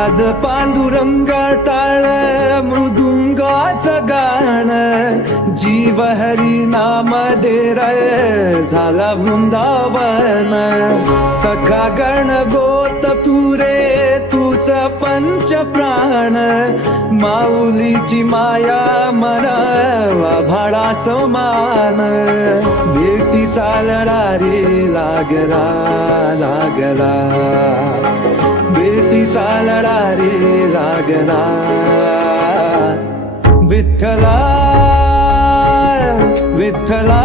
नाद पांडुरंग टाळ मृदुंगाचं गाण, जीव हरी नाम दे रे झाला वृंदावन. सखा गण गोत तू रे तूच पंच प्राण, माऊलीची माया मना भाडा समान. भेटीचा लढा रे लागला लागला, भेटीचा लढा रे लागला. विठ्ठला विठ्ठला